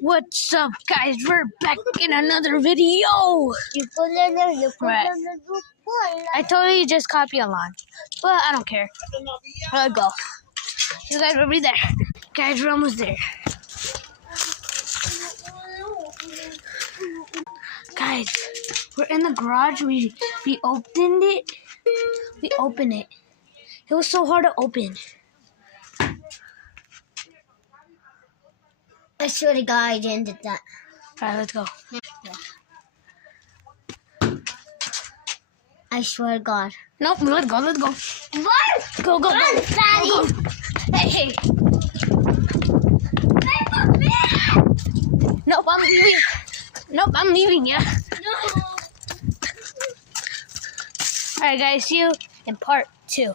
What's up, guys? We're back in another video. Right. I told you just copy a line, but I don't care. Let's go. You guys will be there. Guys, we're almost there. Guys, we're in the garage. We opened it. We opened it. It was so hard to open. I swear to God, I didn't do that. Alright, let's go. I swear to God. Nope, let's go. Let's go. What? Go, go, Run, go. Daddy. Go, go. Hey. Nope, I'm leaving. Nope, I'm leaving, yeah. No. Alright, guys, see you in part 2.